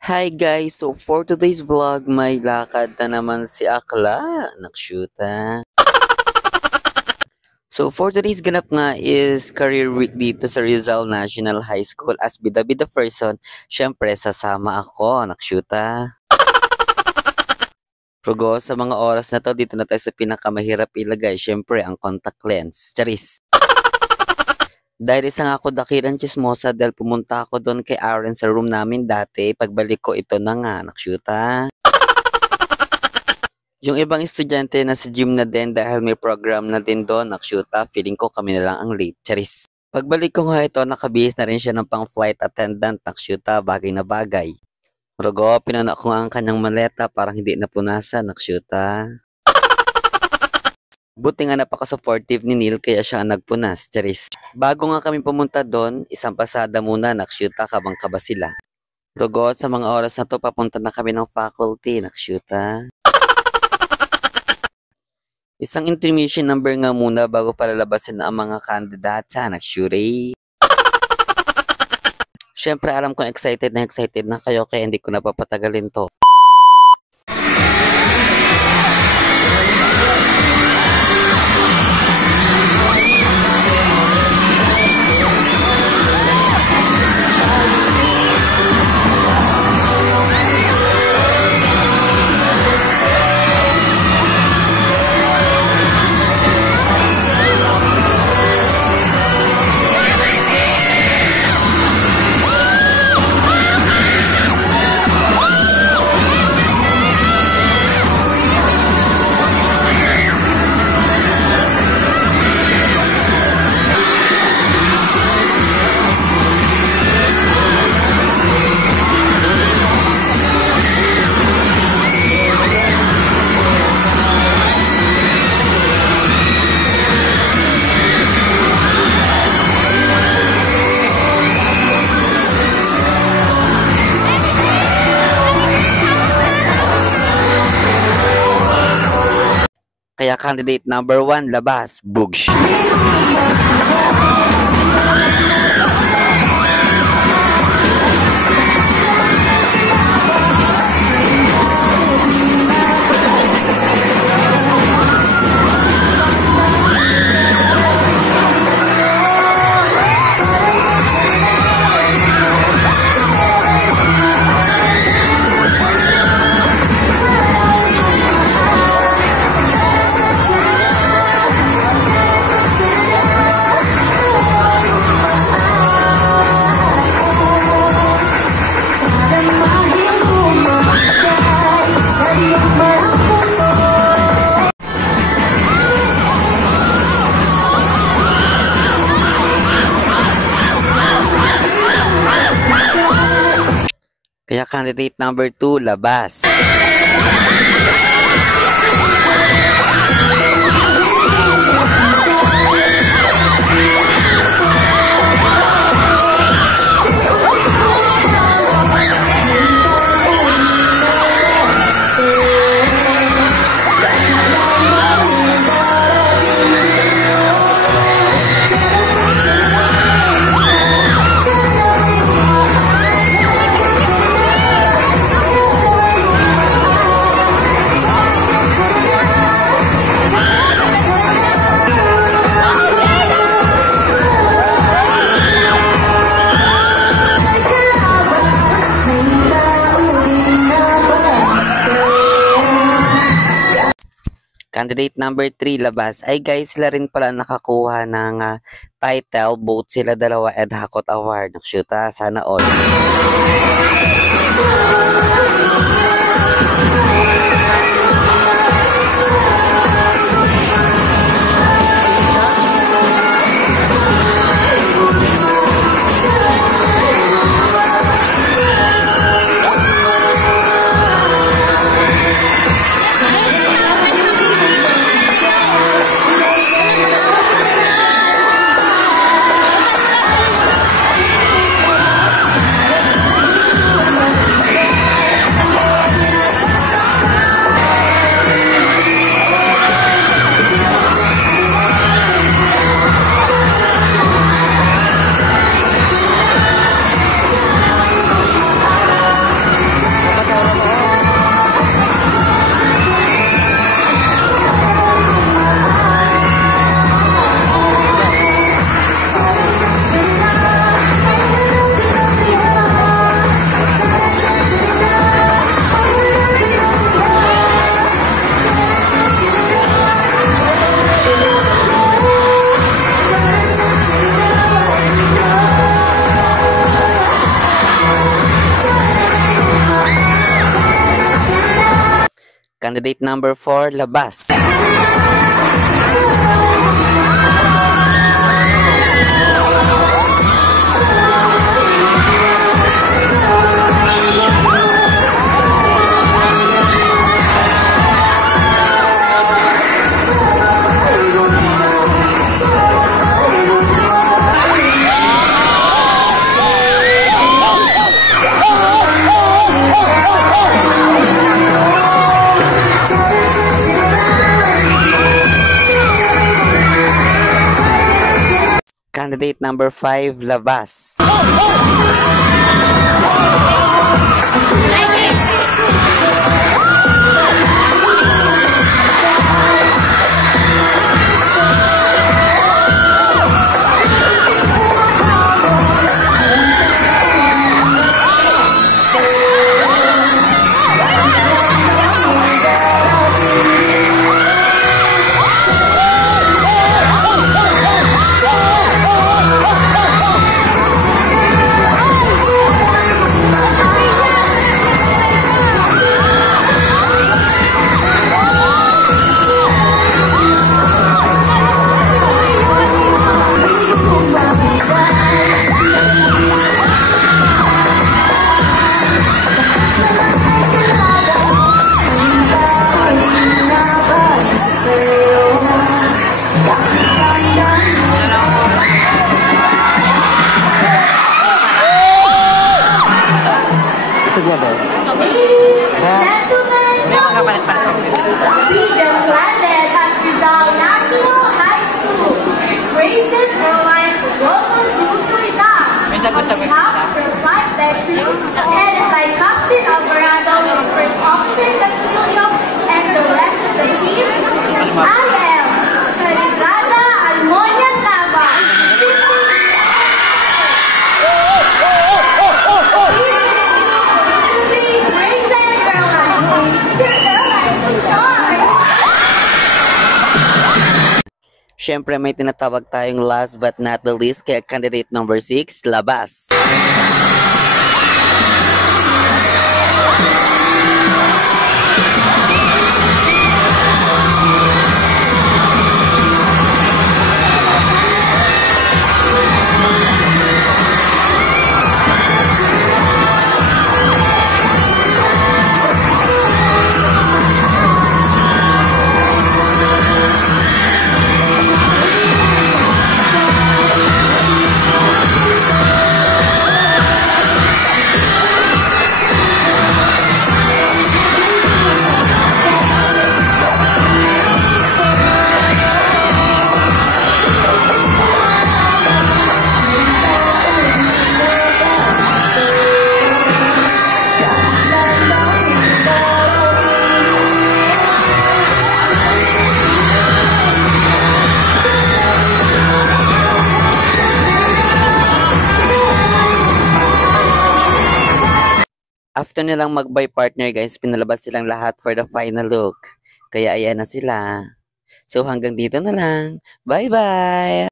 Hi guys! So for today's vlog, may lakad na naman si Akla. Nakshuta. So for today's ganap nga is career week dito sa Rizal National High School as bida-bida person. Syempre sasama ako. Nakshuta. Rugo sa mga oras na to, dito na tayo sa pinakamahirap ilagay. Syempre ang contact lens. Charis! Dahil isang ako dakilang chismosa dahil pumunta ako doon kay Aaron sa room namin dati. Pagbalik ko ito na nga, nakshuta. Yung ibang estudyante na sa gym na din dahil may program na din doon, nakshuta. Feeling ko kami na lang ang late, charis. Pagbalik ko nga ito, nakabihis na rin siya ng pang flight attendant, nakshuta. Bagay na bagay. Rugo, pinuna ko nga ang kanyang maleta, parang hindi napunasan, nakshuta. Buti nga napaka-supportive ni Neil kaya siya ang nagpunas, charis. Bago nga kami pumunta doon, isang pasada muna, nakshuta, kabang-kaba sila. Rugo, sa mga oras na to, papunta na kami ng faculty, nakshuta. Isang intermission number nga muna bago palalabasin na ang mga kandidata, nakshure. Siyempre alam kong excited na kayo kaya hindi ko napapatagalin to. Kaya candidate number 1, labas, bugsh. Kaya candidate number 2, labas. Candidate number 3, labas. Ay guys, sila rin pala nakakuha ng title. Both sila dalawa Ed Hakot Award. Nakshuta, sana all. Candidate number 4, labas. Candidate number 5, labas. We just landed at Rizal National High School. Rated Airlines welcomes you to Rizal. On behalf of your flight deck crew, headed by Captain Alvarado, First Officer Castillo, and the rest of the team, I am Charizada Almonia Nava. Siyempre may tinatawag tayong last but not the least kaya candidate number 6, labas. After nilang mag-buy partner guys, pinalabas silang lahat for the final look. Kaya ayan na sila. So hanggang dito na lang. Bye-bye!